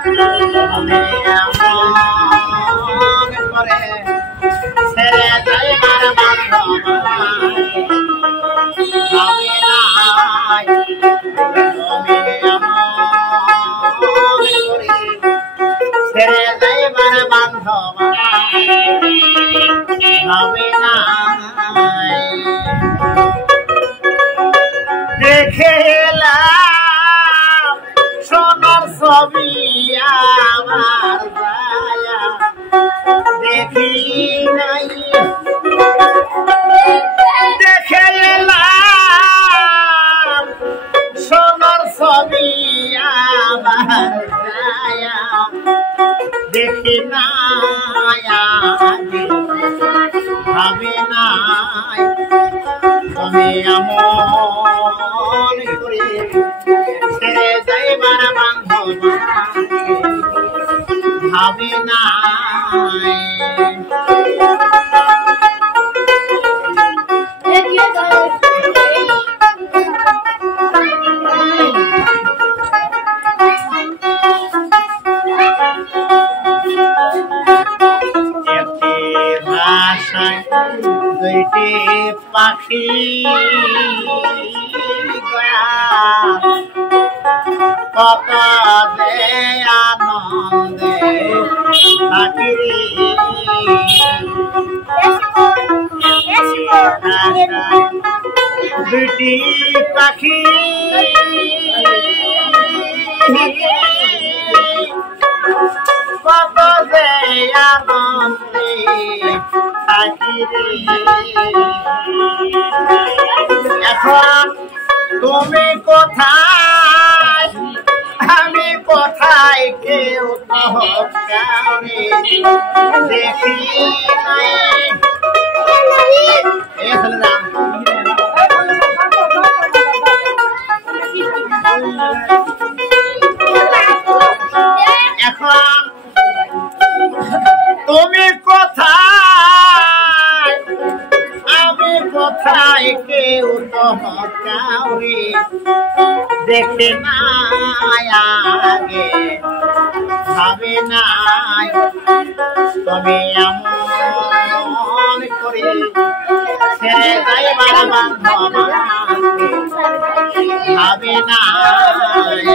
আমি এমন করে ছেড়ে যাইবার বান্ধব আমি নাই তুমি এমন করে ছেড়ে যাইবার বান্ধব আমি নাই দেখে এলাম সোনার ছবি আমার যায়া দেখি নাই দেখে এলাম সোনার ছবি আমার যায়া দেখি নাই ভাবে নাই তুমি এমন করে ছেড়ে যাইবার বান্ধব ভাবে নাই দুইটি পাখি কত যে আনন্দে থাকি দুইটি পাখি কত যে আনন্দে থাকি এখন তুমি কোথায় আমি কোথায় কেউ কাউরে দেখি নাই এখন তুমি কোথায় আমি কোথায় কেউ কাউরে দেখে নাই আগে ভাবে নাই তবে এমন করে ছেড়ে যাইবার বান্ধব ভাবে নাই